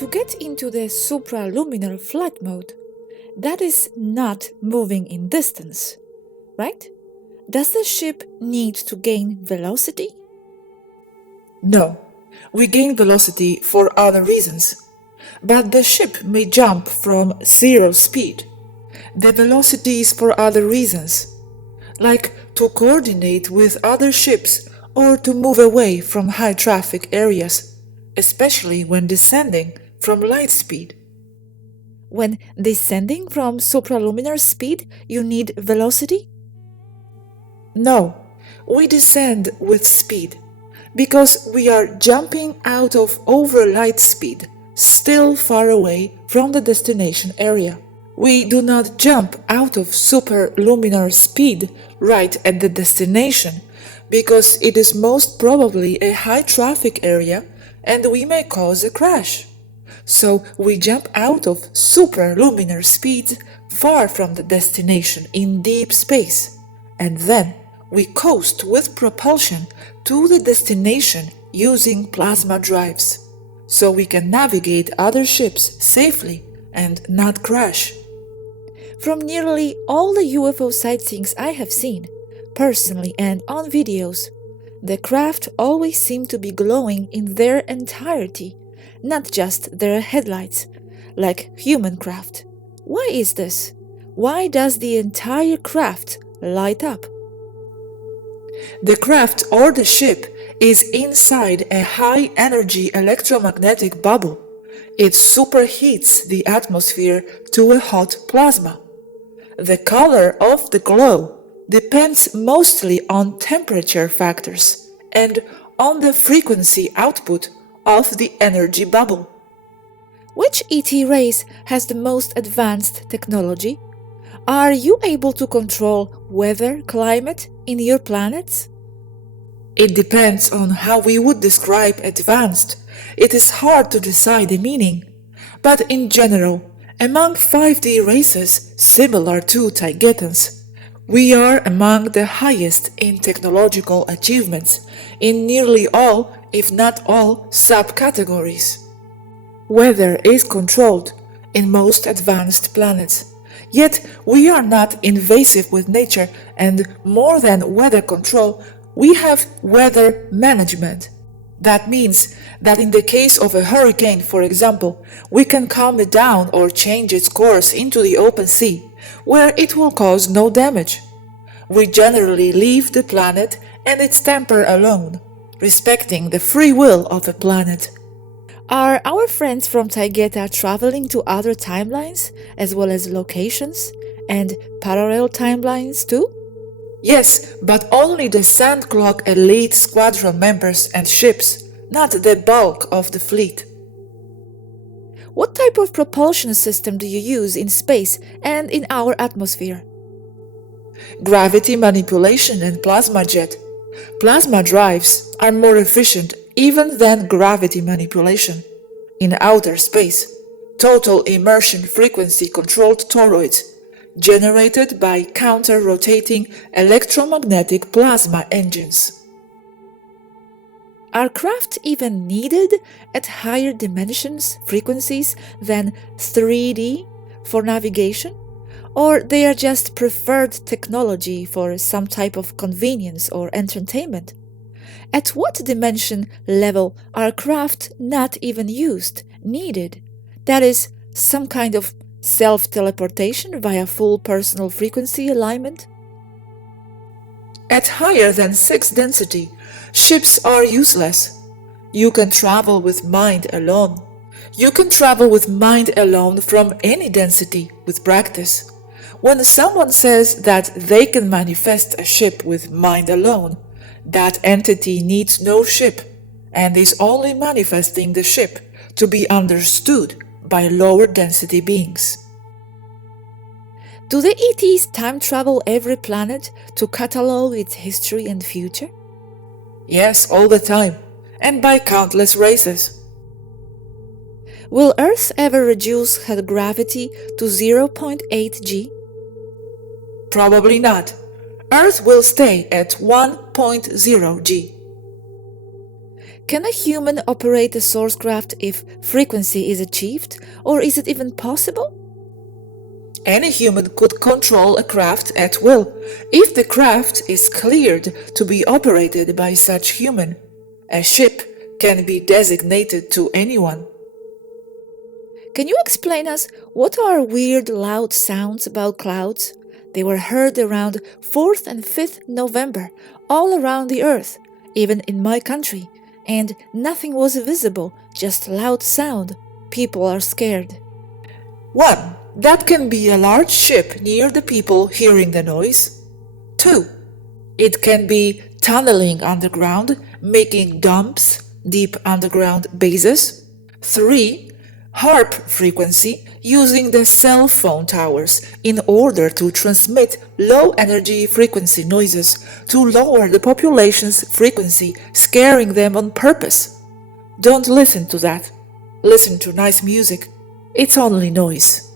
To get into the supraluminar flight mode, that is not moving in distance, right? Does the ship need to gain velocity? No, we gain velocity for other reasons, but the ship may jump from zero speed. The velocity is for other reasons, like to coordinate with other ships or to move away from high traffic areas, especially when descending from light speed. When descending from supraluminar speed, you need velocity? No, we descend with speed, because we are jumping out of over light speed, still far away from the destination area. We do not jump out of superluminar speed right at the destination, because it is most probably a high traffic area and we may cause a crash. So we jump out of supraluminar speed far from the destination in deep space, and then we coast with propulsion to the destination using plasma drives, so we can navigate other ships safely and not crash. From nearly all the UFO sightings I have seen, personally and on videos, the craft always seem to be glowing in their entirety, not just their headlights, like human craft. Why is this? Why does the entire craft light up? The craft or the ship is inside a high-energy electromagnetic bubble. It superheats the atmosphere to a hot plasma. The color of the glow depends mostly on temperature factors and on the frequency output of the energy bubble. Which ET race has the most advanced technology? Are you able to control weather, climate in your planets? It depends on how we would describe advanced. It is hard to decide the meaning. But in general, among 5D races similar to Taygetans, we are among the highest in technological achievements in nearly all, if not all, subcategories. Weather is controlled in most advanced planets. Yet we are not invasive with nature, and more than weather control, we have weather management. That means that in the case of a hurricane, for example, we can calm it down or change its course into the open sea, where it will cause no damage. We generally leave the planet and its temper alone, respecting the free will of the planet. Are our friends from Taygeta traveling to other timelines, as well as locations, and parallel timelines too? Yes, but only the Sandcloak elite squadron members and ships, not the bulk of the fleet. What type of propulsion system do you use in space and in our atmosphere? Gravity manipulation and plasma jet. Plasma drives are more efficient even than gravity manipulation. In outer space, total immersion frequency-controlled toroids, generated by counter-rotating electromagnetic plasma engines. Are craft even needed at higher dimensions, frequencies than 3D for navigation? Or they are just preferred technology for some type of convenience or entertainment? At what dimension level are craft not even used, needed? That is, some kind of self-teleportation via full personal frequency alignment? At higher than 6 density, ships are useless. You can travel with mind alone. You can travel with mind alone from any density with practice. When someone says that they can manifest a ship with mind alone, that entity needs no ship and is only manifesting the ship to be understood by lower density beings. Do the ETs time travel every planet to catalog its history and future? Yes, all the time, and by countless races. Will Earth ever reduce her gravity to 0.8 g? Probably not. Earth will stay at 1.0 g. Can a human operate a source craft if frequency is achieved, or is it even possible? Any human could control a craft at will, if the craft is cleared to be operated by such human. A ship can be designated to anyone. Can you explain us what are weird loud sounds about clouds? They were heard around 4th and 5th November, all around the earth, even in my country, and nothing was visible, just loud sound. People are scared. 1. That can be a large ship near the people hearing the noise. 2. It can be tunneling underground, making dumps, deep underground bases. 3. HARP frequency, using the cell phone towers in order to transmit low energy frequency noises to lower the population's frequency, scaring them on purpose. Don't listen to that. Listen to nice music. It's only noise.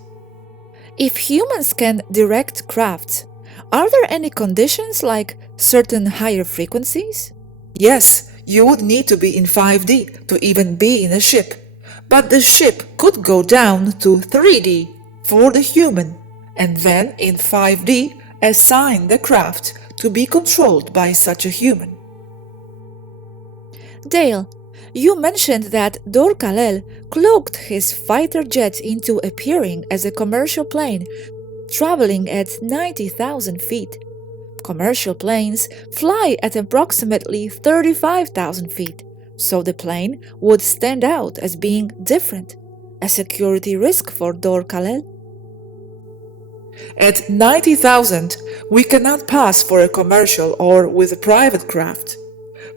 If humans can direct crafts, are there any conditions like certain higher frequencies? Yes, you would need to be in 5D to even be in a ship. But the ship could go down to 3D for the human, and then in 5D assign the craft to be controlled by such a human. Dale, you mentioned that Dhor K cloaked his fighter jet into appearing as a commercial plane traveling at 90,000 feet. Commercial planes fly at approximately 35,000 feet. So the plane would stand out as being different, a security risk for Dhor K. At 90,000, we cannot pass for a commercial or with a private craft.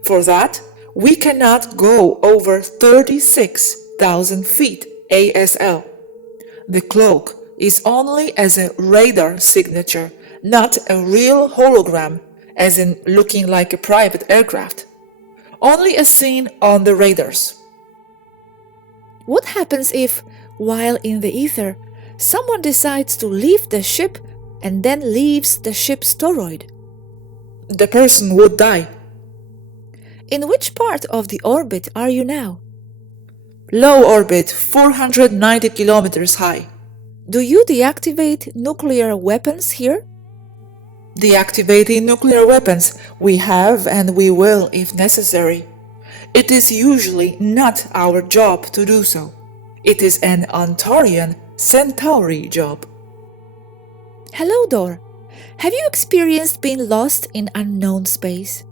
For that, we cannot go over 36,000 feet ASL. The cloak is only as a radar signature, not a real hologram, as in looking like a private aircraft. Only as seen on the radars. What happens if, while in the ether, someone decides to leave the ship and then leaves the ship's toroid? The person would die. In which part of the orbit are you now? Low orbit, 490 kilometers high. Do you deactivate nuclear weapons here? Deactivating nuclear weapons we have and we will if necessary. It is usually not our job to do so. It is an Andorran Centauri job. Hello, Dhor. Have you experienced being lost in unknown space?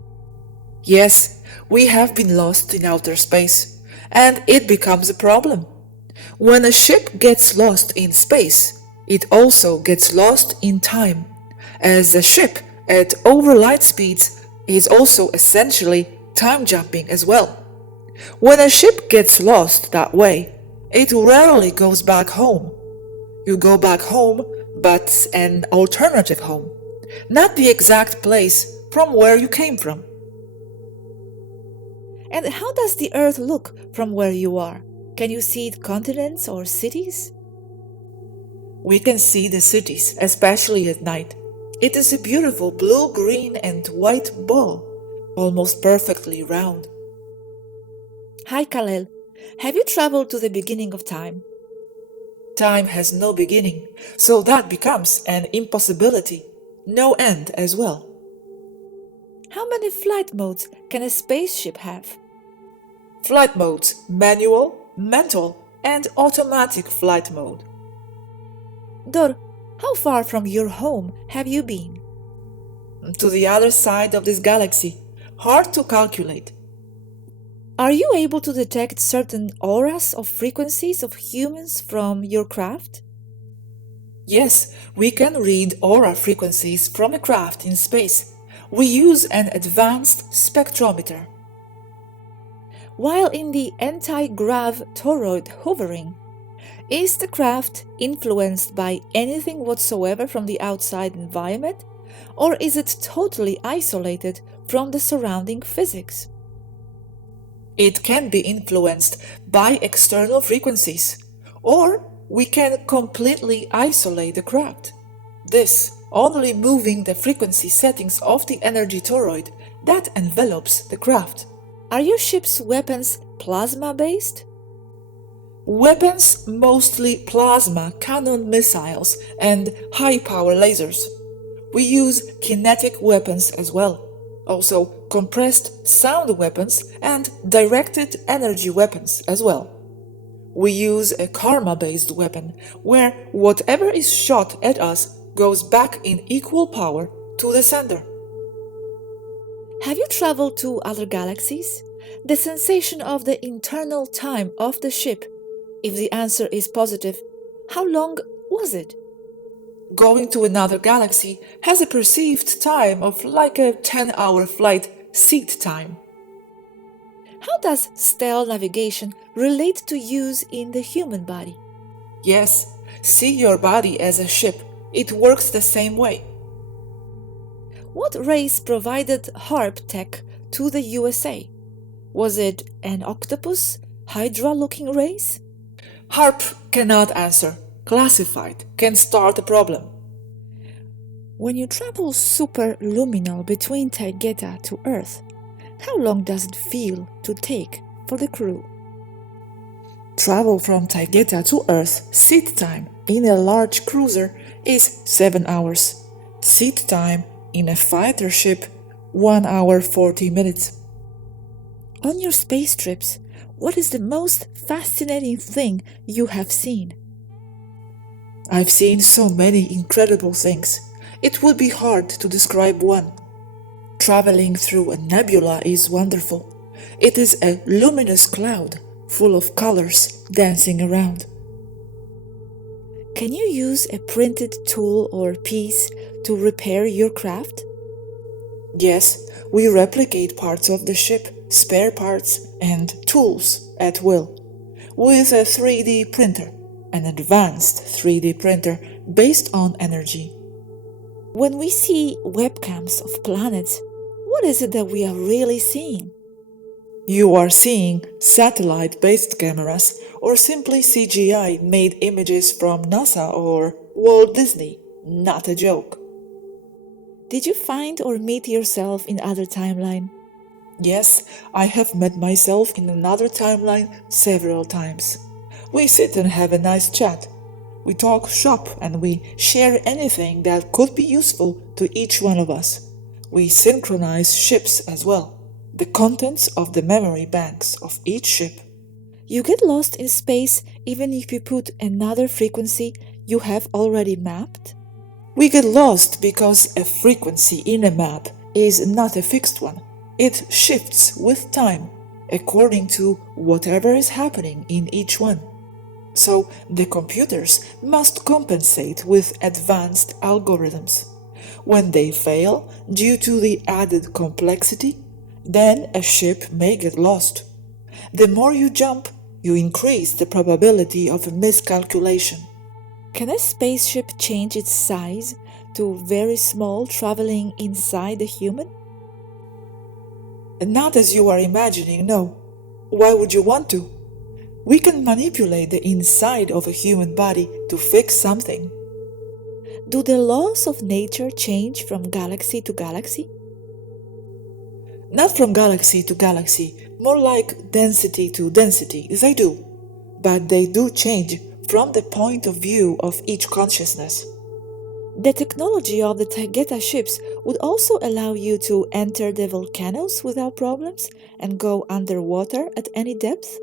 Yes, we have been lost in outer space, and it becomes a problem. When a ship gets lost in space, it also gets lost in time, as the ship at over light speeds is also essentially time jumping as well. When a ship gets lost that way, it rarely goes back home. You go back home, but an alternative home, not the exact place from where you came from. And how does the Earth look from where you are? Can you see continents or cities? We can see the cities, especially at night. It is a beautiful blue, green, and white ball, almost perfectly round. Hi, Kal-El. Have you traveled to the beginning of time? Time has no beginning, so that becomes an impossibility, no end as well. How many flight modes can a spaceship have? Flight modes: manual, mental, and automatic flight mode. Dhor, how far from your home have you been? To the other side of this galaxy. Hard to calculate. Are you able to detect certain auras of frequencies of humans from your craft? Yes, we can read aura frequencies from a craft in space. We use an advanced spectrometer. While in the anti-grav toroid hovering, is the craft influenced by anything whatsoever from the outside environment, or is it totally isolated from the surrounding physics? It can be influenced by external frequencies, or we can completely isolate the craft. This only moving the frequency settings of the energy toroid that envelops the craft. Are your ship's weapons plasma-based? Weapons mostly plasma cannon missiles and high-power lasers. We use kinetic weapons as well, also compressed sound weapons and directed energy weapons as well. We use a karma-based weapon, where whatever is shot at us goes back in equal power to the sender. Have you traveled to other galaxies? The sensation of the internal time of the ship, if the answer is positive, how long was it? Going to another galaxy has a perceived time of like a 10-hour flight seat time. How does stellar navigation relate to use in the human body? Yes, see your body as a ship. It works the same way. What race provided HARP tech to the USA? Was it an octopus, Hydra-looking race? HARP cannot answer. Classified can start a problem. When you travel superluminal between Taygeta to Earth, how long does it feel to take for the crew? Travel from Taygeta to Earth seat time in a large cruiser is 7 hours. Seat time in a fighter ship 1 hour 40 minutes. On your space trips, what is the most fascinating thing you have seen? I've seen so many incredible things. It would be hard to describe one. Traveling through a nebula is wonderful. It is a luminous cloud full of colors dancing around. Can you use a printed tool or piece to repair your craft? Yes, we replicate parts of the ship, spare parts, and tools at will with a 3D printer, an advanced 3D printer based on energy. When we see webcams of planets, what is it that we are really seeing? You are seeing satellite-based cameras or simply CGI-made images from NASA or Walt Disney. Not a joke. Did you find or meet yourself in other timeline? Yes, I have met myself in another timeline several times. We sit and have a nice chat. We talk shop and we share anything that could be useful to each one of us. We synchronize ships as well, the contents of the memory banks of each ship. You get lost in space even if you put another frequency you have already mapped? We get lost because a frequency in a map is not a fixed one. It shifts with time, according to whatever is happening in each one. So the computers must compensate with advanced algorithms. When they fail due to the added complexity, then a ship may get lost. The more you jump, you increase the probability of a miscalculation. Can a spaceship change its size to very small, traveling inside a human? Not as you are imagining, no. Why would you want to? We can manipulate the inside of a human body to fix something. Do the laws of nature change from galaxy to galaxy? Not from galaxy to galaxy, more like density to density, they do. But they do change from the point of view of each consciousness. The technology of the Taygeta ships would also allow you to enter the volcanoes without problems and go underwater at any depth?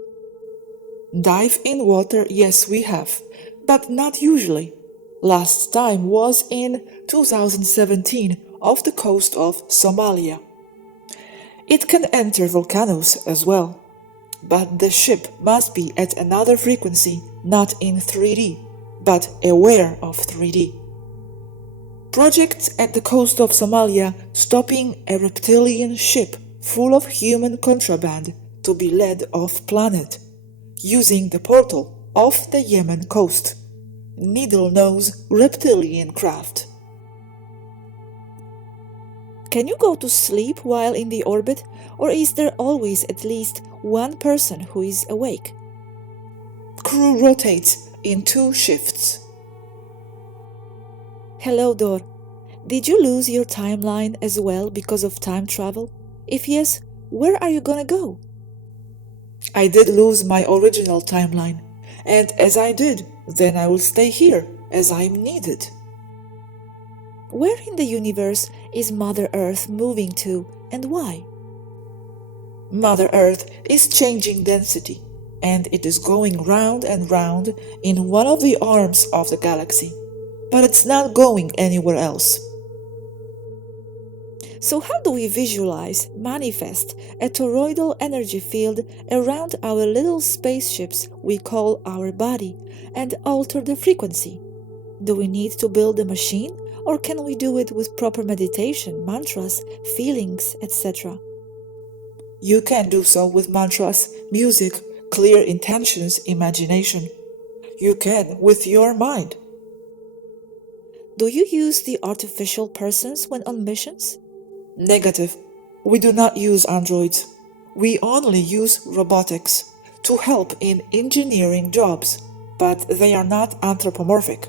Dive in water, yes, we have, but not usually. Last time was in 2017 off the coast of Somalia. It can enter volcanoes as well, but the ship must be at another frequency, not in 3D, but aware of 3D. Projects at the coast of Somalia stopping a reptilian ship full of human contraband to be led off planet, using the portal off the Yemen coast. Needle-nose reptilian craft. Can you go to sleep while in the orbit, or is there always at least one person who is awake? Crew rotates in 2 shifts. Hello, Dhor. Did you lose your timeline as well because of time travel? If yes, Where are you gonna go? I did lose my original timeline, and as I did, then I will stay here, as I am needed. Where in the universe is Mother Earth moving to, and why? Mother Earth is changing density, and it is going round and round in one of the arms of the galaxy, but it's not going anywhere else. So how do we visualize, manifest a toroidal energy field around our little spaceships we call our body and alter the frequency? Do we need to build a machine, or can we do it with proper meditation, mantras, feelings, etc.? You can do so with mantras, music, clear intentions, imagination. You can with your mind. Do you use the artificial persons when on missions? Negative. We do not use androids. We only use robotics to help in engineering jobs, but they are not anthropomorphic.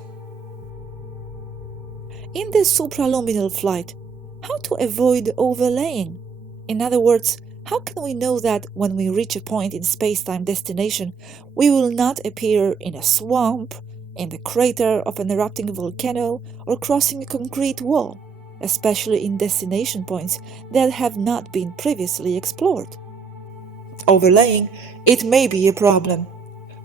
In this supraluminal flight, how to avoid overlaying? In other words, how can we know that when we reach a point in space-time destination, we will not appear in a swamp, in the crater of an erupting volcano, or crossing a concrete wall, especially in destination points that have not been previously explored? Overlaying, it may be a problem.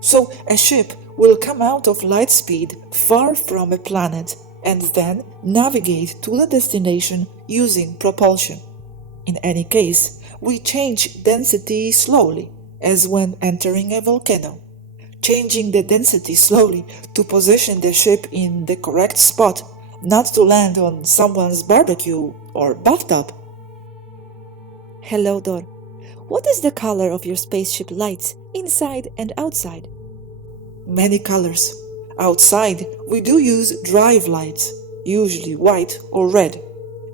So a ship will come out of light speed far from a planet and then navigate to the destination using propulsion. In any case, we change density slowly, as when entering a volcano, changing the density slowly to position the ship in the correct spot, not to land on someone's barbecue or bathtub. Hello, Dhor. What is the color of your spaceship lights, inside and outside? Many colors. Outside, we do use drive lights, usually white or red.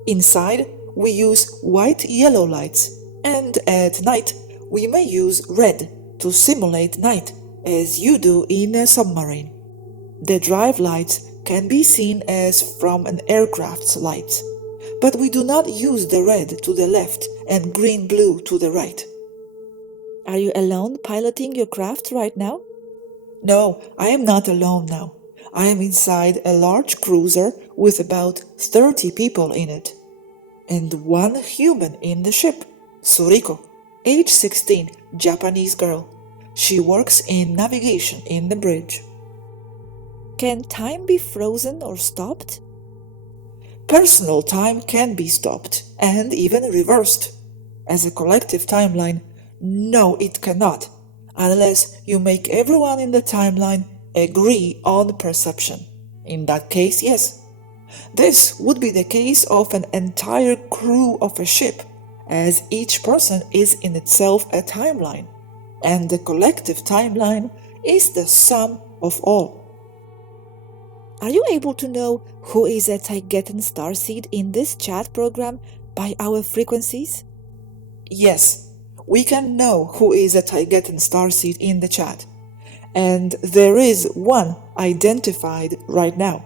Inside, we use white-yellow lights, and at night, we may use red to simulate night, as you do in a submarine. The drive lights can be seen as from an aircraft's lights, but we do not use the red to the left and green-blue to the right. Are you alone piloting your craft right now? No, I am not alone now. I am inside a large cruiser with about 30 people in it, and one human in the ship, Suriko, age 16, Japanese girl. She works in navigation in the bridge. Can time be frozen or stopped? Personal time can be stopped and even reversed. As a collective timeline, no, it cannot, unless you make everyone in the timeline agree on perception. In that case, yes. This would be the case of an entire crew of a ship, as each person is in itself a timeline, and the collective timeline is the sum of all. Are you able to know who is a Taygetan starseed in this chat program by our frequencies? Yes, we can know who is a Taygetan starseed in the chat, and there is one identified right now,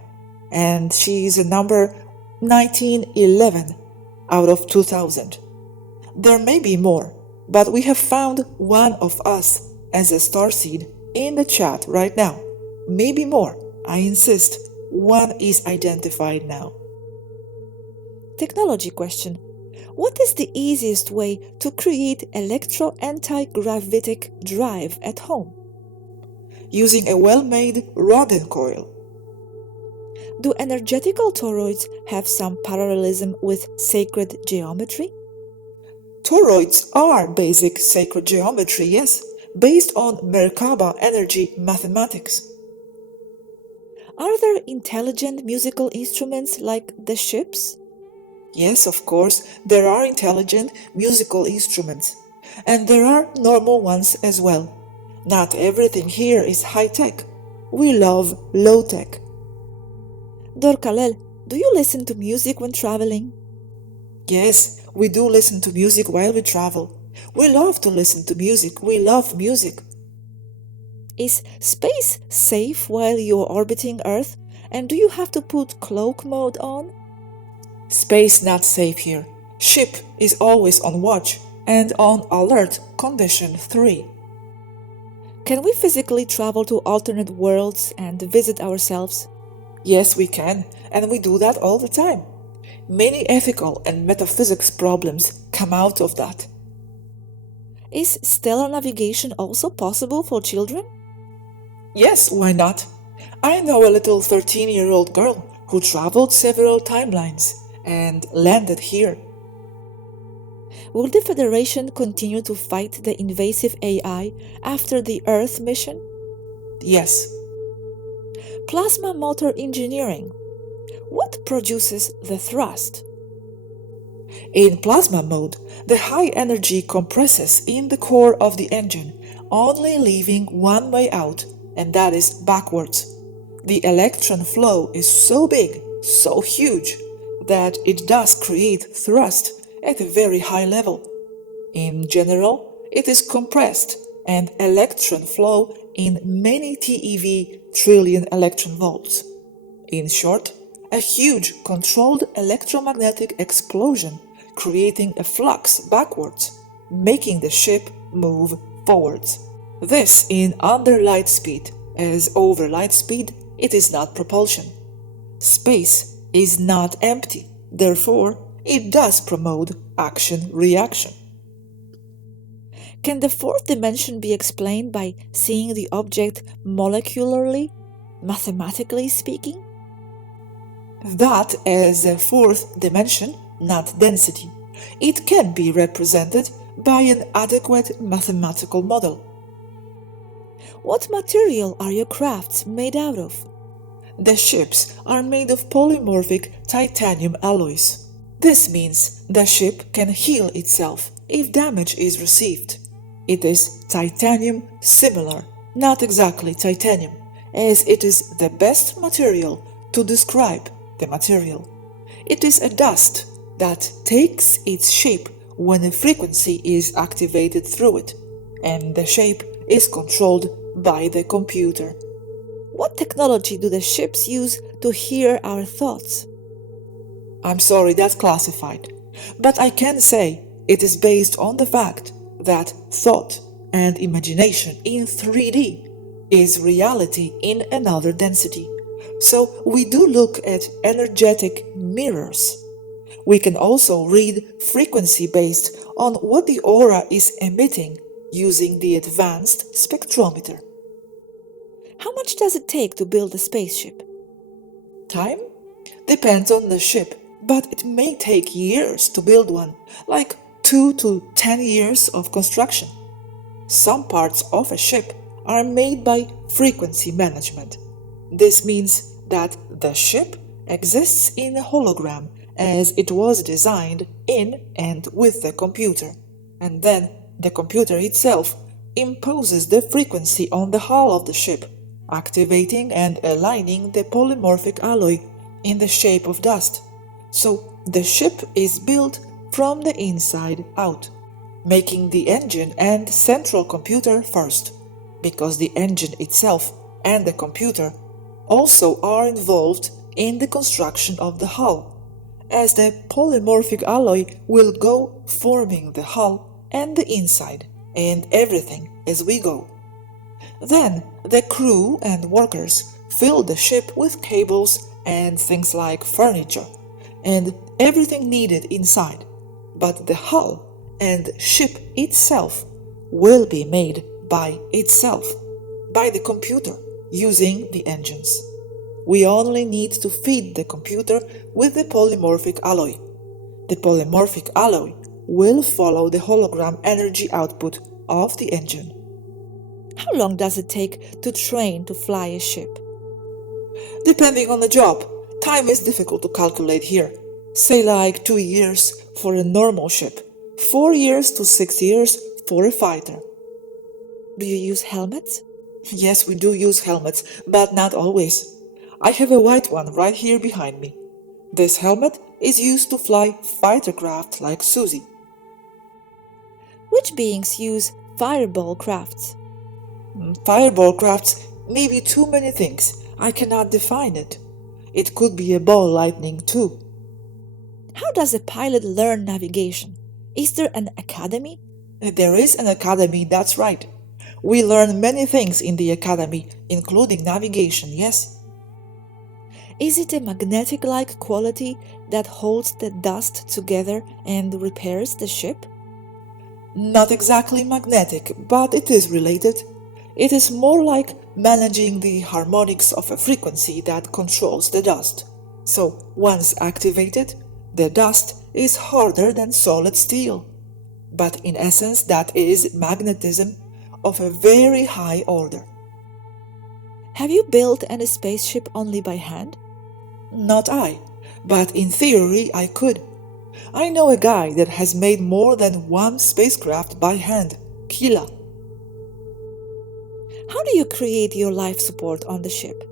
and she is a number 1911 out of 2000. There may be more, but we have found one of us as a starseed in the chat right now. Maybe more, I insist. One is identified now. Technology question. What is the easiest way to create electro-anti-gravitic drive at home? Using a well-made rod and coil. Do energetical toroids have some parallelism with sacred geometry? Toroids are basic sacred geometry, yes, based on Merkaba energy mathematics. Are there intelligent musical instruments like the ships? Yes, of course, there are intelligent musical instruments, and there are normal ones as well. Not everything here is high-tech. We love low-tech. Dhor K, do you listen to music when traveling? Yes, we do listen to music while we travel. We love to listen to music. We love music. Is space safe while you're orbiting Earth? And do you have to put cloak mode on? Space not safe here. Ship is always on watch, and on alert condition 3. Can we physically travel to alternate worlds and visit ourselves? Yes, we can, and we do that all the time. Many ethical and metaphysics problems come out of that. Is stellar navigation also possible for children? Yes, why not? I know a little 13-year-old girl who traveled several timelines and landed here. Will the Federation continue to fight the invasive AI after the Earth mission? Yes. Plasma motor engineering. What produces the thrust? In plasma mode, the high energy compresses in the core of the engine, only leaving one way out, and that is backwards. The electron flow is so big, so huge, that it does create thrust at a very high level. In general, it is compressed and electron flow in many TeV trillion electron volts. In short, a huge controlled electromagnetic explosion creating a flux backwards, making the ship move forwards. This in under light speed, as over light speed it is not propulsion. Space is not empty, therefore it does promote action-reaction. Can the fourth dimension be explained by seeing the object molecularly, mathematically speaking? That as a fourth dimension, not density. It can be represented by an adequate mathematical model. What material are your crafts made out of? The ships are made of polymorphic titanium alloys. This means the ship can heal itself if damage is received. It is titanium similar, not exactly titanium, as it is the best material to describe the material. It is a dust that takes its shape when a frequency is activated through it, and the shape is controlled by the computer. What technology do the ships use to hear our thoughts? I'm sorry, that's classified, but I can say it is based on the fact that thought and imagination in 3D is reality in another density. So we do look at energetic mirrors. We can also read frequency based on what the aura is emitting using the advanced spectrometer. How much does it take to build a spaceship? Time? Depends on the ship, but it may take years to build one, like 2 to 10 years of construction. Some parts of a ship are made by frequency management. This means that the ship exists in a hologram as it was designed in and with the computer, and then the computer itself imposes the frequency on the hull of the ship, activating and aligning the polymorphic alloy in the shape of dust. So the ship is built from the inside out, making the engine and central computer first, because the engine itself and the computer also are involved in the construction of the hull, as the polymorphic alloy will go forming the hull and the inside and everything as we go. Then the crew and workers fill the ship with cables and things like furniture and everything needed inside, but the hull and ship itself will be made by itself, by the computer, using the engines. We only need to feed the computer with the polymorphic alloy. The polymorphic alloy will follow the hologram energy output of the engine. How long does it take to train to fly a ship? Depending on the job, time is difficult to calculate here. Say like 2 years for a normal ship, 4 years to 6 years for a fighter. Do you use helmets? Yes, we do use helmets, but not always. I have a white one right here behind me. This helmet is used to fly fighter craft like Susie. Which beings use fireball crafts? Fireball crafts may be too many things. I cannot define it. It could be a ball lightning too. How does a pilot learn navigation? Is there an academy? There is an academy, that's right. We learn many things in the academy, including navigation, yes. Is it a magnetic-like quality that holds the dust together and repairs the ship? Not exactly magnetic, but it is related. It is more like managing the harmonics of a frequency that controls the dust. So, once activated, the dust is harder than solid steel. But in essence, that is magnetism of a very high order. Have you built any spaceship only by hand? Not I, but in theory I could. I know a guy that has made more than one spacecraft by hand, Kila. How do you create your life support on the ship?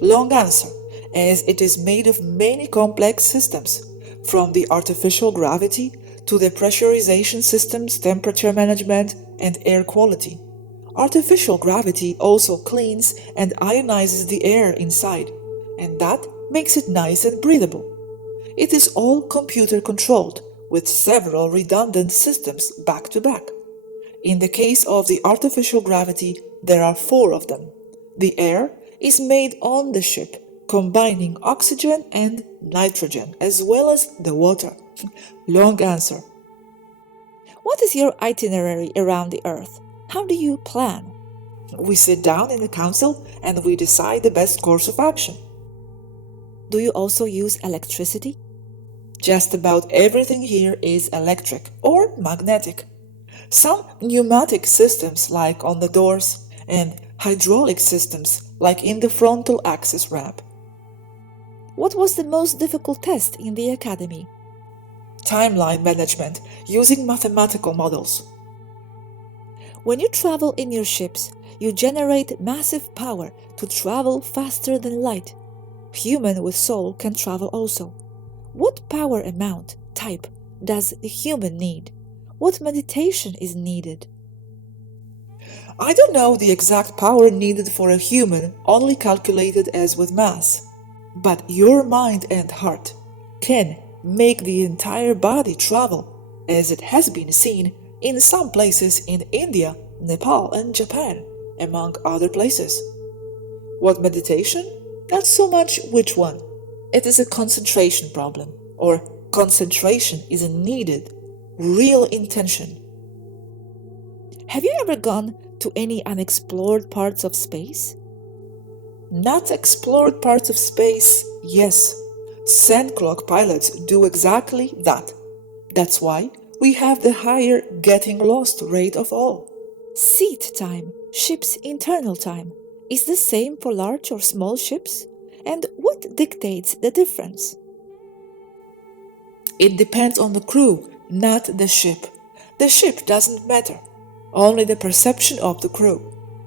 Long answer, as it is made of many complex systems, from the artificial gravity to the pressurization systems, temperature management, and air quality. Artificial gravity also cleans and ionizes the air inside, and that makes it nice and breathable. It is all computer controlled, with several redundant systems back to back. In the case of the artificial gravity, there are 4 of them. The air is made on the ship, combining oxygen and nitrogen, as well as the water. Long answer. What is your itinerary around the Earth? How do you plan? We sit down in the council and we decide the best course of action. Do you also use electricity? Just about everything here is electric or magnetic. Some pneumatic systems like on the doors and hydraulic systems like in the frontal access ramp. What was the most difficult test in the academy? Timeline management using mathematical models. When you travel in your ships, you generate massive power to travel faster than light. Human with soul can travel also. What power amount, type, does the human need? What meditation is needed? I don't know the exact power needed for a human, only calculated as with mass. But your mind and heart can make the entire body travel, as it has been seen in some places in India, Nepal, and Japan, among other places. What meditation? Not so much which one. It is a concentration problem, or concentration is a needed, real intention. Have you ever gone to any unexplored parts of space? Not explored parts of space, yes. Sand clock pilots do exactly that. That's why we have the higher getting lost rate of all. Seat time, ship's internal time, is the same for large or small ships? And what dictates the difference? It depends on the crew, not the ship. The ship doesn't matter, only the perception of the crew,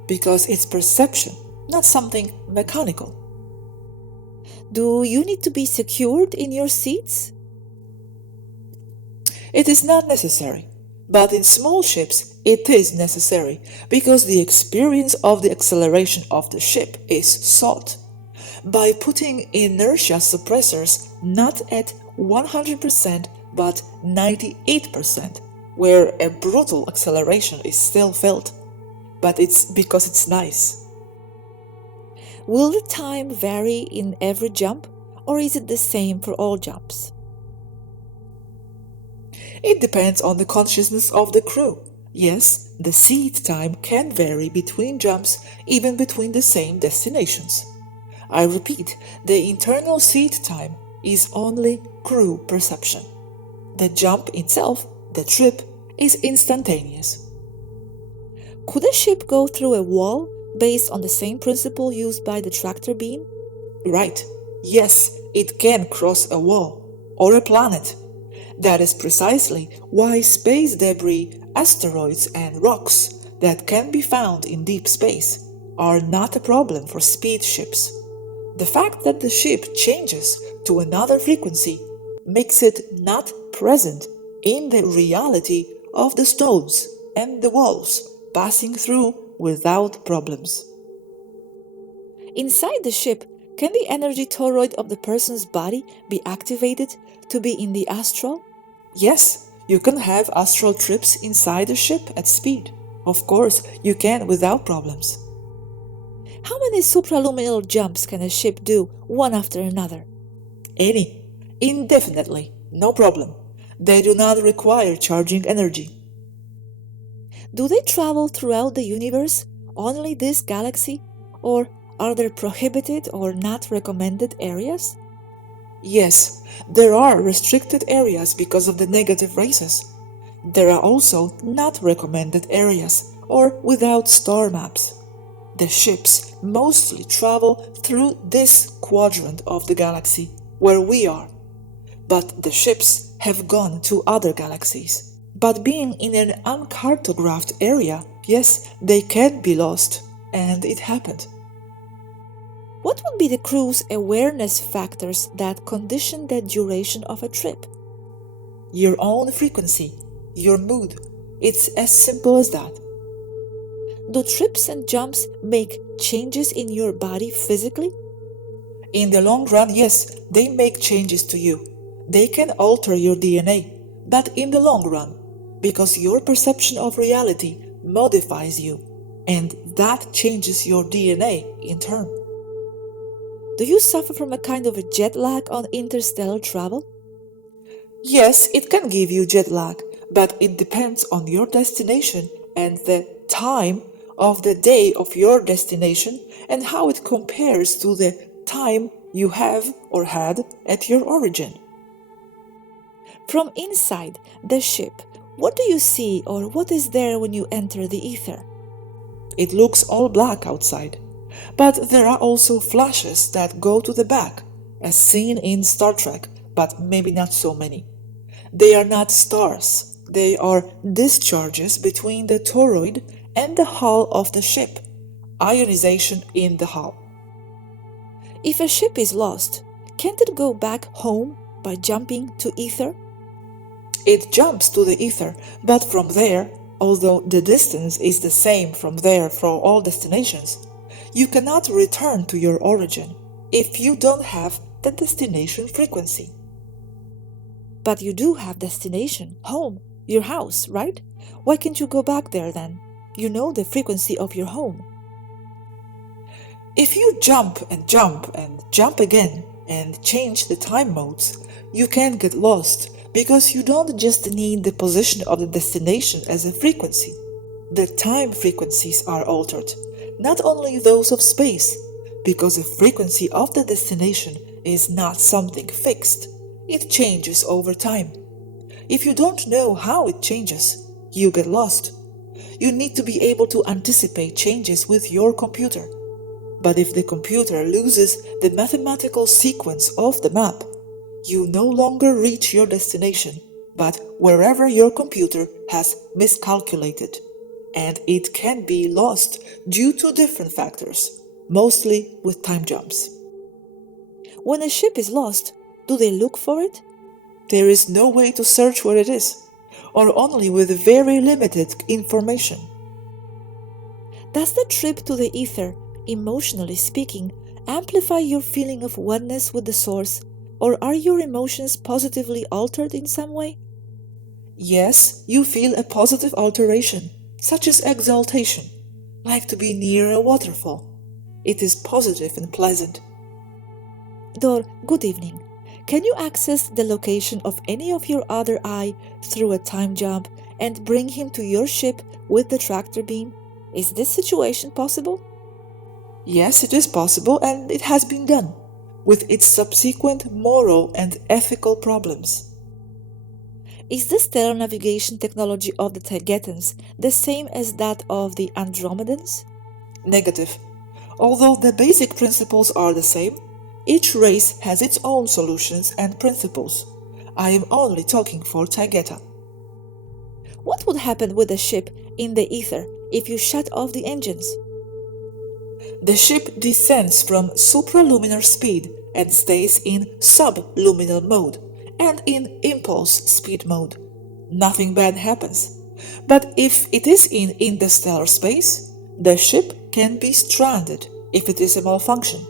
because it's perception, not something mechanical. Do you need to be secured in your seats? It is not necessary, but in small ships it is necessary because the experience of the acceleration of the ship is sought. By putting inertia suppressors not at 100% but 98%, where a brutal acceleration is still felt, but it's because it's nice. Will the time vary in every jump, or is it the same for all jumps? It depends on the consciousness of the crew. Yes, the seat time can vary between jumps, even between the same destinations. I repeat, the internal seat time is only crew perception. The jump itself, the trip, is instantaneous. Could a ship go through a wall based on the same principle used by the tractor beam? Right. Yes, it can cross a wall or a planet. That is precisely why space debris, asteroids, and rocks that can be found in deep space are not a problem for speed ships. The fact that the ship changes to another frequency makes it not present in the reality of the stones and the walls passing through without problems. Inside the ship, can the energy toroid of the person's body be activated to be in the astral? Yes, You can have astral trips inside the ship at speed. Of course, you can without problems. How many supraluminal jumps can a ship do one after another? Any. Indefinitely. No problem. They do not require charging energy. Do they travel throughout the universe, only this galaxy, or are there prohibited or not recommended areas? Yes, there are restricted areas because of the negative races. There are also not recommended areas, or without star maps. The ships mostly travel through this quadrant of the galaxy, where we are. But the ships have gone to other galaxies. But being in an uncartographed area, yes, they can be lost, and it happened. What would be the crew's awareness factors that condition the duration of a trip? Your own frequency, your mood. It's as simple as that. Do trips and jumps make changes in your body physically? In the long run, yes, they make changes to you. They can alter your DNA, but in the long run, because your perception of reality modifies you, and that changes your DNA in turn. Do you suffer from a kind of a jet lag on interstellar travel? Yes, it can give you jet lag, but it depends on your destination and the time of the day of your destination and how it compares to the time you have or had at your origin. From inside the ship, what do you see or what is there when you enter the ether? It looks all black outside, but there are also flashes that go to the back, as seen in Star Trek, but maybe not so many. They are not stars, they are discharges between the toroid and the hull of the ship, ionization in the hull. If a ship is lost, can't it go back home by jumping to ether? It jumps to the ether, but from there, although the distance is the same from there for all destinations, you cannot return to your origin if you don't have the destination frequency. But you do have destination, home, your house, right? Why can't you go back there then? You know the frequency of your home. If you jump and jump again and change the time modes, you can get lost because you don't just need the position of the destination as a frequency. The time frequencies are altered, not only those of space, because the frequency of the destination is not something fixed. It changes over time. If you don't know how it changes, you get lost. You need to be able to anticipate changes with your computer. But if the computer loses the mathematical sequence of the map, you no longer reach your destination, but wherever your computer has miscalculated. And it can be lost due to different factors, mostly with time jumps. When a ship is lost, do they look for it? There is no way to search where it is, or only with very limited information. Does the trip to the ether, emotionally speaking, amplify your feeling of oneness with the source, or are your emotions positively altered in some way? Yes, you feel a positive alteration, such as exaltation, like to be near a waterfall. It is positive and pleasant. Dhor, good evening. Can you access the location of any of your other eye through a time jump and bring him to your ship with the tractor beam? Is this situation possible? Yes, it is possible, and it has been done, with its subsequent moral and ethical problems. Is the stellar navigation technology of the Taygetans the same as that of the Andromedans? Negative. Although the basic principles are the same, each race has its own solutions and principles. I am only talking for Taygeta. What would happen with the ship in the ether if you shut off the engines? The ship descends from supraluminar speed and stays in subluminal mode and in impulse speed mode. Nothing bad happens. But if it is in interstellar space, the ship can be stranded if it is a malfunction.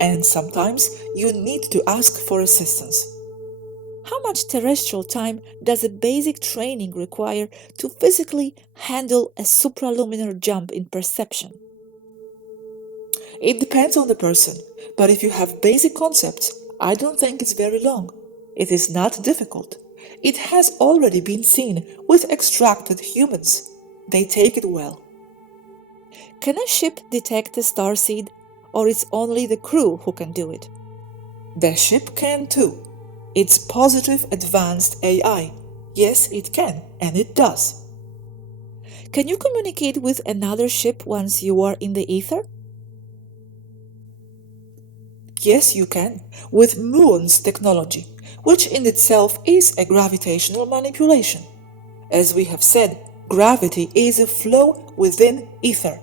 And sometimes you need to ask for assistance. How much terrestrial time does a basic training require to physically handle a supraluminar jump in perception? It depends on the person, but if you have basic concepts, I don't think it's very long. It is not difficult. It has already been seen with extracted humans. They take it well. Can a ship detect a starseed, or it's only the crew who can do it? The ship can too. It's positive advanced AI. Yes, it can, and it does. Can you communicate with another ship once you are in the ether? Yes, you can, with muon's technology, which in itself is a gravitational manipulation. As we have said, gravity is a flow within ether.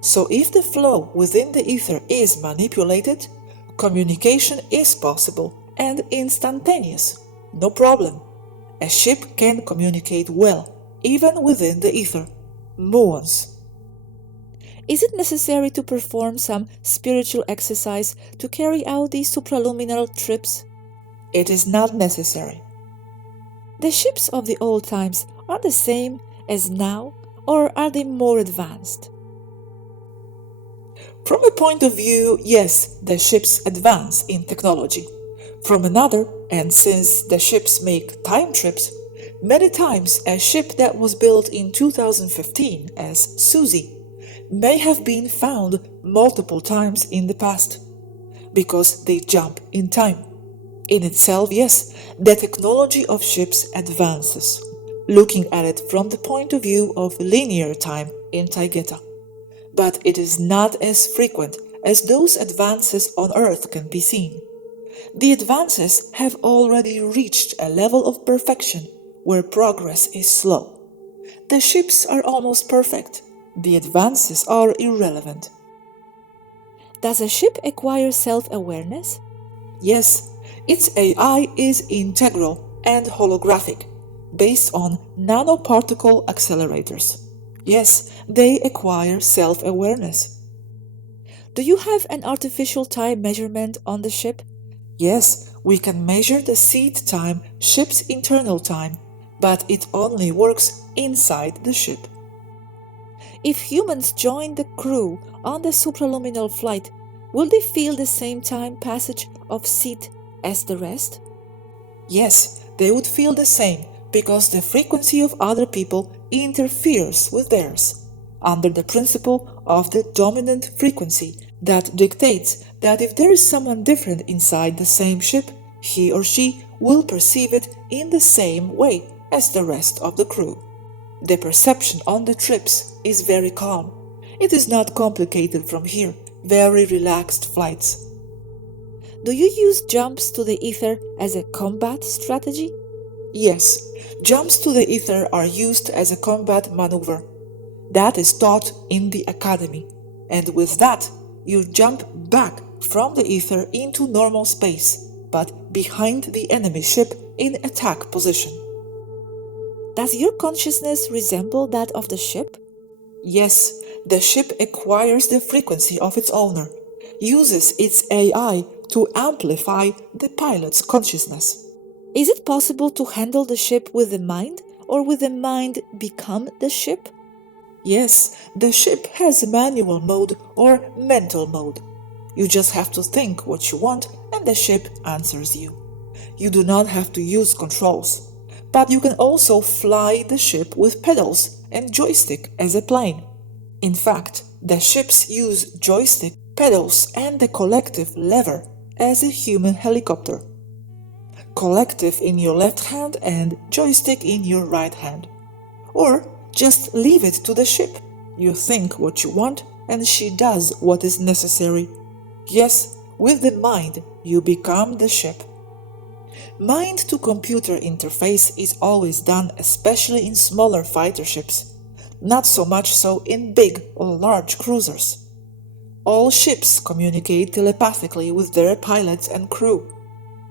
So if the flow within the ether is manipulated, communication is possible and instantaneous. No problem. A ship can communicate well, even within the ether. Muons. Is it necessary to perform some spiritual exercise to carry out these supraluminal trips? It is not necessary. The ships of the old times are the same as now, or are they more advanced? From a point of view, yes, the ships advance in technology. From another, and since the ships make time trips, many times a ship that was built in 2015 as Susie may have been found multiple times in the past, because they jump in time. In itself, yes, the technology of ships advances, looking at it from the point of view of linear time in Taygeta. But it is not as frequent as those advances on Earth can be seen. The advances have already reached a level of perfection where progress is slow. The ships are almost perfect. The advances are irrelevant. Does a ship acquire self-awareness? Yes, its AI is integral and holographic, based on nanoparticle accelerators. Yes, they acquire self-awareness. Do you have an artificial time measurement on the ship? Yes, we can measure the seed time, ship's internal time, but it only works inside the ship. If humans join the crew on the supraluminal flight, will they feel the same time passage of seed as the rest? Yes, they would feel the same because the frequency of other people interferes with theirs, under the principle of the dominant frequency that dictates that if there is someone different inside the same ship, he or she will perceive it in the same way as the rest of the crew. The perception on the trips is very calm. It is not complicated from here, very relaxed flights. Do you use jumps to the ether as a combat strategy? Yes, jumps to the ether are used as a combat maneuver. That is taught in the academy, and with that, you jump back from the ether into normal space, but behind the enemy ship in attack position. Does your consciousness resemble that of the ship? Yes, the ship acquires the frequency of its owner, uses its AI to amplify the pilot's consciousness. Is it possible to handle the ship with the mind, or with the mind become the ship? Yes, the ship has manual mode or mental mode. You just have to think what you want and the ship answers you. You do not have to use controls, but you can also fly the ship with pedals and joystick as a plane. In fact, the ships use joystick, pedals and the collective lever as a human helicopter. Collective in your left hand and joystick in your right hand. Or just leave it to the ship. You think what you want and she does what is necessary. Yes, with the mind you become the ship. Mind-to-computer interface is always done, especially in smaller fighter ships. Not so much so in big or large cruisers. All ships communicate telepathically with their pilots and crew.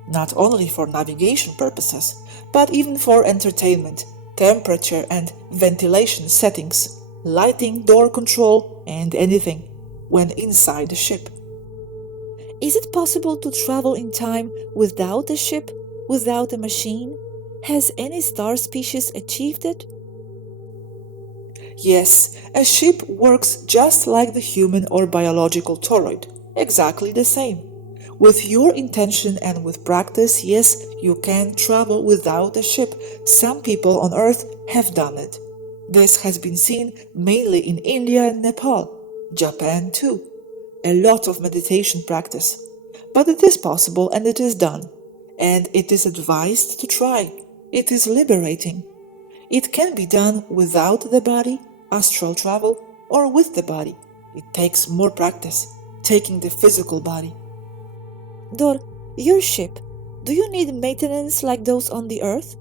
Not only for navigation purposes, but even for entertainment, temperature and ventilation settings, lighting, door control, and anything, when inside the ship. Is it possible to travel in time without the ship, without a machine? Has any star species achieved it? Yes, a ship works just like the human or biological toroid, exactly the same. With your intention and with practice, yes, you can travel without a ship. Some people on Earth have done it. This has been seen mainly in India and Nepal, Japan too. A lot of meditation practice. But it is possible and it is done. And it is advised to try. It is liberating. It can be done without the body, astral travel, or with the body. It takes more practice, taking the physical body. Dhor, your ship, do you need maintenance like those on the Earth?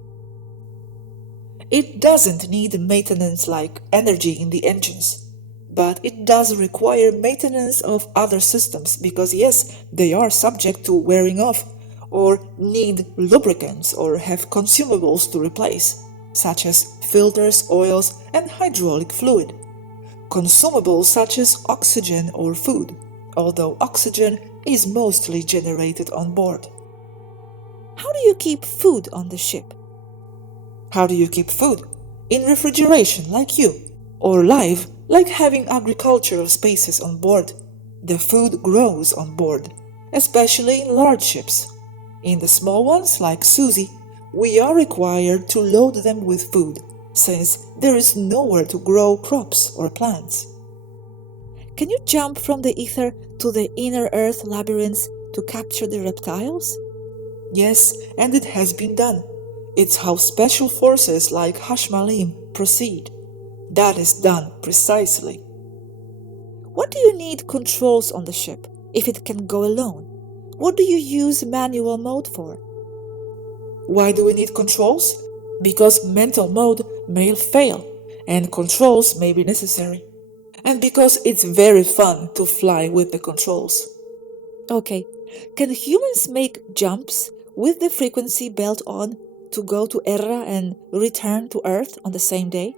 It doesn't need maintenance like energy in the engines, but it does require maintenance of other systems because, yes, they are subject to wearing off, or need lubricants or have consumables to replace, such as filters, oils, and hydraulic fluid. Consumables such as oxygen or food, although oxygen is mostly generated on board. How do you keep food on the ship? How do you keep food? In refrigeration, like you, or live, like having agricultural spaces on board. The food grows on board, especially in large ships. In the small ones, like Susie, we are required to load them with food, since there is nowhere to grow crops or plants. Can you jump from the ether to the inner earth labyrinths to capture the reptiles? Yes, and it has been done. It's how special forces like Hashmalim proceed. That is done precisely. What do you need controls on the ship if it can go alone? What do you use manual mode for? Why do we need controls? Because mental mode may fail and controls may be necessary. And because it's very fun to fly with the controls. Okay, can humans make jumps with the frequency belt on to go to Erra and return to Earth on the same day?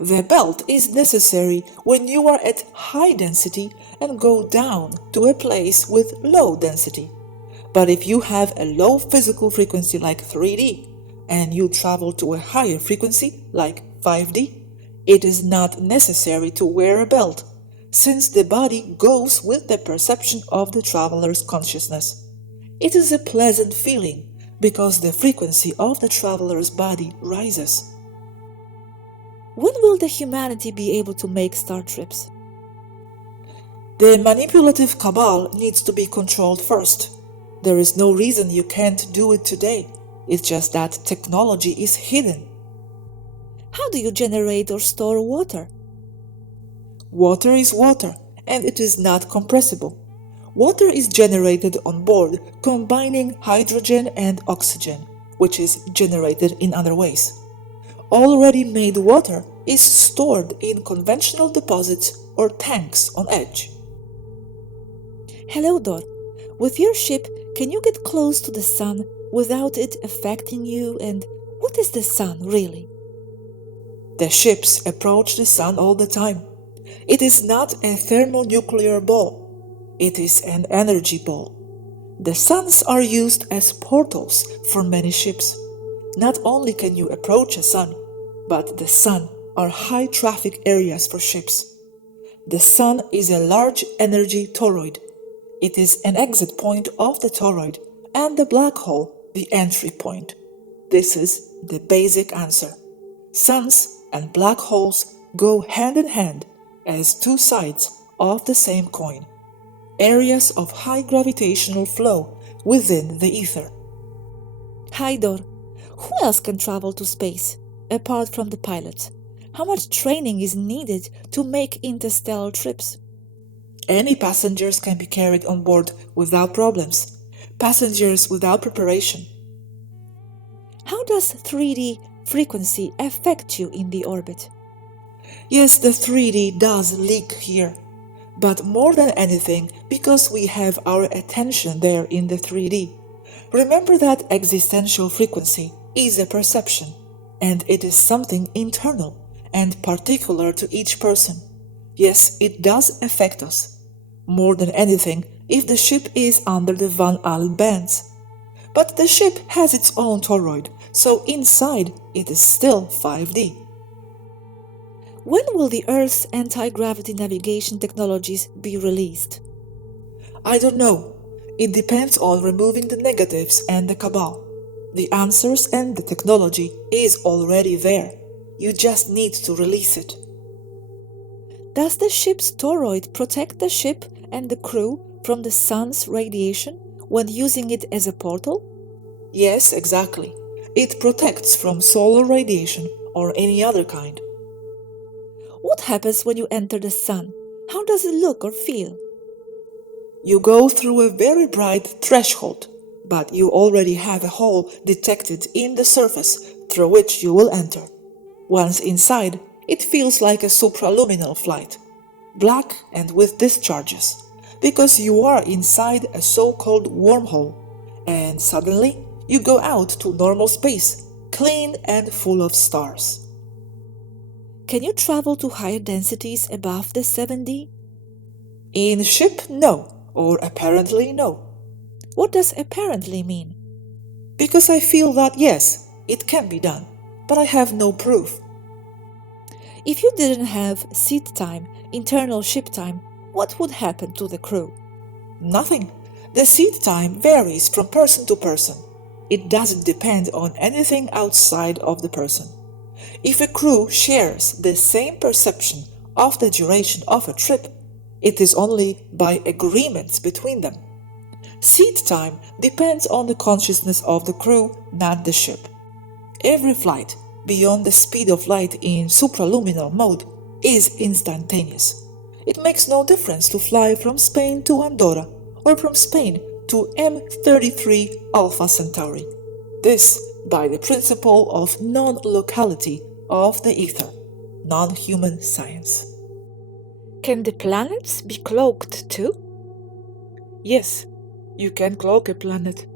The belt is necessary when you are at high density and go down to a place with low density. But if you have a low physical frequency like 3D and you travel to a higher frequency like 5D, it is not necessary to wear a belt, since the body goes with the perception of the traveler's consciousness. It is a pleasant feeling because the frequency of the traveler's body rises. When will the humanity be able to make star trips? The manipulative cabal needs to be controlled first. There is no reason you can't do it today. It's just that technology is hidden. How do you generate or store water? Water is water, and it is not compressible. Water is generated on board, combining hydrogen and oxygen, which is generated in other ways. Already made water is stored in conventional deposits or tanks on edge. Hello, Dhor. With your ship, can you get close to the sun without it affecting you? And what is the sun, really? The ships approach the sun all the time. It is not a thermonuclear ball. It is an energy ball. The suns are used as portals for many ships. Not only can you approach a sun, but the sun are high traffic areas for ships. The sun is a large energy toroid. It is an exit point of the toroid and the black hole the entry point. This is the basic answer. Suns and black holes go hand in hand as two sides of the same coin, areas of high gravitational flow within the ether. Hi, Dhor. Who else can travel to space, apart from the pilots? How much training is needed to make interstellar trips? Any passengers can be carried on board without problems. Passengers without preparation. How does 3D frequency affect you in the orbit? Yes, the 3D does leak here, but more than anything because we have our attention there in the 3D. Remember that existential frequency is a perception, and it is something internal and particular to each person. Yes, it does affect us. More than anything, if the ship is under the Van Allen bands. But the ship has its own toroid, so inside it is still 5D. When will the Earth's anti-gravity navigation technologies be released? I don't know. It depends on removing the negatives and the cabal. The answers and the technology is already there. You just need to release it. Does the ship's toroid protect the ship and the crew from the sun's radiation when using it as a portal? Yes, exactly. It protects from solar radiation or any other kind. What happens when you enter the sun? How does it look or feel? You go through a very bright threshold, but you already have a hole detected in the surface through which you will enter. Once inside, it feels like a supraluminal flight, black and with discharges, because you are inside a so-called wormhole, and suddenly you go out to normal space, clean and full of stars. Can you travel to higher densities above the 7D? In ship, no, or apparently no. What does apparently mean? Because I feel that yes, it can be done, but I have no proof. If you didn't have seat time, internal ship time, what would happen to the crew? Nothing. The seat time varies from person to person. It doesn't depend on anything outside of the person. If a crew shares the same perception of the duration of a trip, it is only by agreements between them. Seat time depends on the consciousness of the crew, not the ship. Every flight beyond the speed of light in supraluminal mode is instantaneous. It makes no difference to fly from Spain to Andorra or from Spain to M33 Alpha Centauri. This by the principle of non-locality of the ether, non-human science. Can the planets be cloaked too? Yes, you can cloak a planet,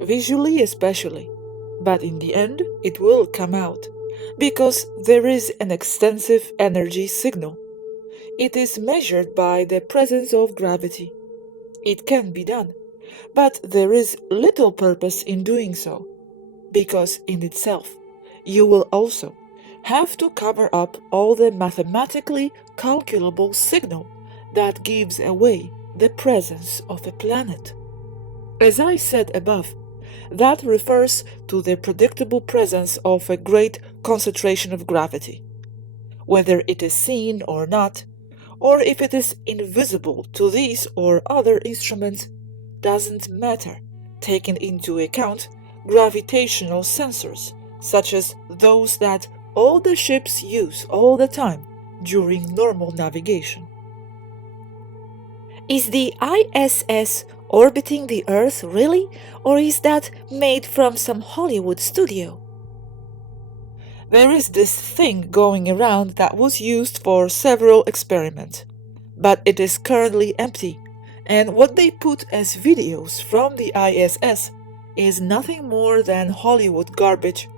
visually especially, but in the end it will come out, because there is an extensive energy signal. It is measured by the presence of gravity. It can be done, but there is little purpose in doing so, because in itself you will also have to cover up all the mathematically calculable signal that gives away the presence of a planet. As I said above, that refers to the predictable presence of a great concentration of gravity. Whether it is seen or not, or if it is invisible to these or other instruments, doesn't matter, taking into account gravitational sensors, such as those that all the ships use all the time during normal navigation. Is the ISS orbiting the Earth really, or is that made from some Hollywood studio? There is this thing going around that was used for several experiments, but it is currently empty, and what they put as videos from the ISS is nothing more than Hollywood garbage,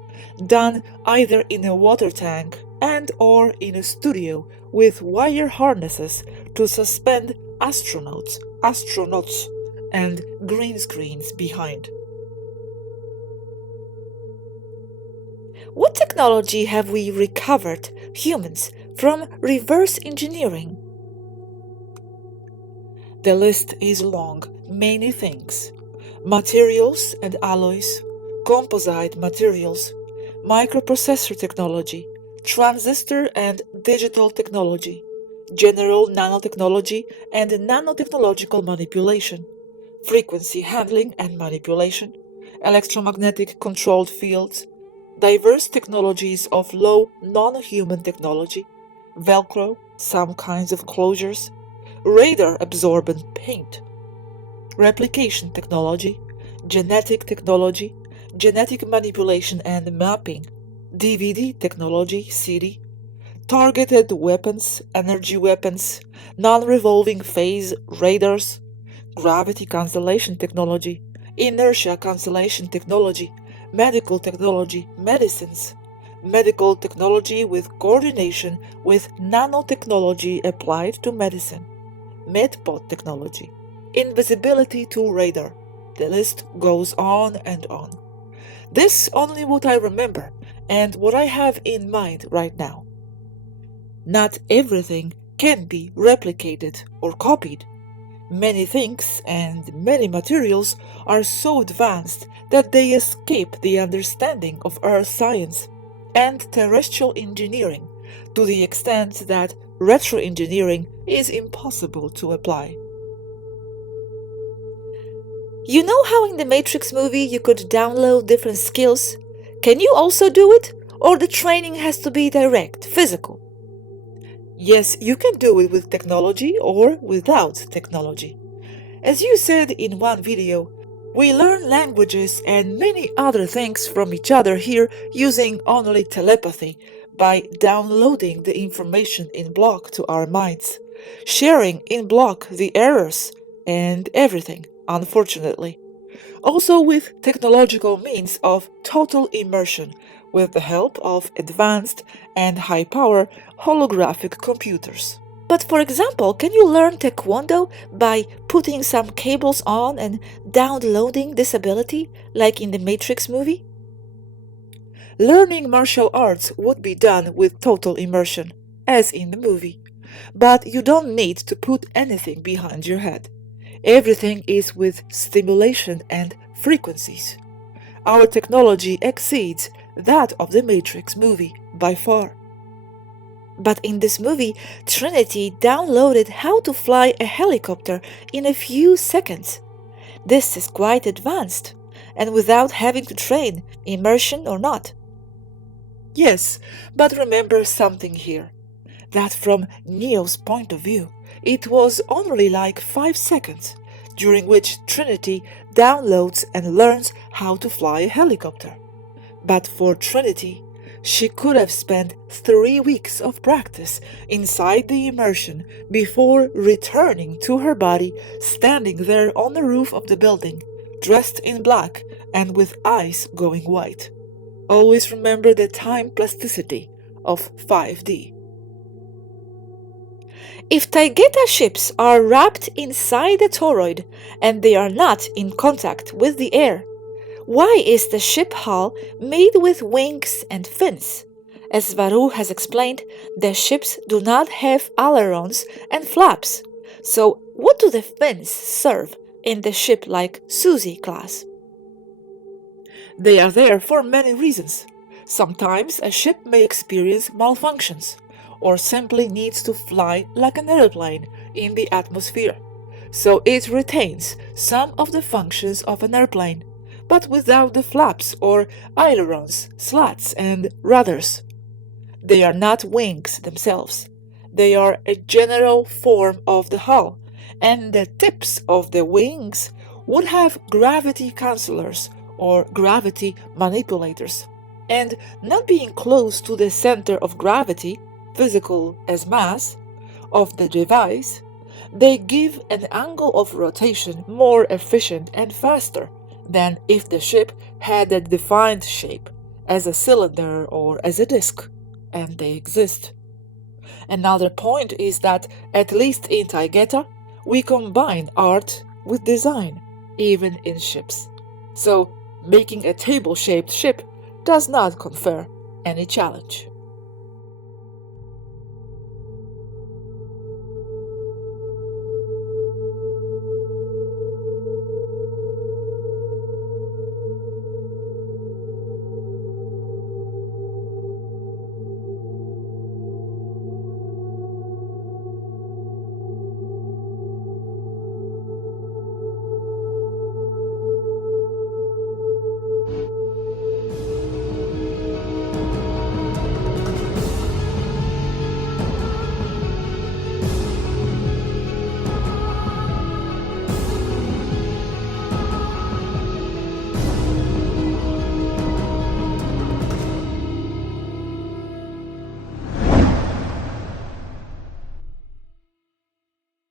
done either in a water tank and or in a studio with wire harnesses to suspend astronauts, and green screens behind. What technology have we recovered, humans, from reverse engineering? The list is long, many things. Materials and alloys, composite materials, microprocessor technology, transistor and digital technology, general nanotechnology and nanotechnological manipulation, frequency handling and manipulation, electromagnetic controlled fields, diverse technologies of low non-human technology, Velcro, some kinds of closures, radar-absorbent paint, replication technology, genetic manipulation and mapping, DVD technology, CD, targeted weapons, energy weapons, non-revolving phase radars, gravity cancellation technology, inertia cancellation technology, medical technology, medicines, medical technology with coordination with nanotechnology applied to medicine, medpod technology, invisibility to radar, the list goes on and on. This only what I remember and what I have in mind right now. Not everything can be replicated or copied. Many things and many materials are so advanced that they escape the understanding of earth science and terrestrial engineering to the extent that retroengineering is impossible to apply. You know how in the Matrix movie you could download different skills? Can you also do it? Or the training has to be direct, physical? Yes, you can do it with technology or without technology. As you said in one video, we learn languages and many other things from each other here using only telepathy by downloading the information in block to our minds, sharing in block the errors and everything, unfortunately. Also with technological means of total immersion with the help of advanced and high-power holographic computers. But for example, can you learn Taekwondo by putting some cables on and downloading this ability, like in the Matrix movie? Learning martial arts would be done with total immersion, as in the movie. But you don't need to put anything behind your head. Everything is with stimulation and frequencies. Our technology exceeds that of the Matrix movie by far. But in this movie, Trinity downloaded how to fly a helicopter in a few seconds. This is quite advanced, and without having to train, immersion or not. Yes, but remember something here, that from Neo's point of view, it was only like 5 seconds, during which Trinity downloads and learns how to fly a helicopter. But for Trinity, she could have spent 3 weeks of practice inside the immersion before returning to her body, standing there on the roof of the building, dressed in black and with eyes going white. Always remember the time plasticity of 5D. If Taygeta ships are wrapped inside the toroid and they are not in contact with the air, why is the ship hull made with wings and fins? As Varu has explained, the ships do not have ailerons and flaps. So what do the fins serve in the ship like Susie class? They are there for many reasons. Sometimes a ship may experience malfunctions, or simply needs to fly like an airplane in the atmosphere. So it retains some of the functions of an airplane, but without the flaps or ailerons, slats, and rudders. They are not wings themselves. They are a general form of the hull, and the tips of the wings would have gravity cancellers or gravity manipulators. And not being close to the center of gravity, physical as mass, of the device, they give an angle of rotation more efficient and faster than if the ship had a defined shape, as a cylinder or as a disk, and they exist. Another point is that, at least in Taygeta, we combine art with design, even in ships. So, making a table-shaped ship does not confer any challenge.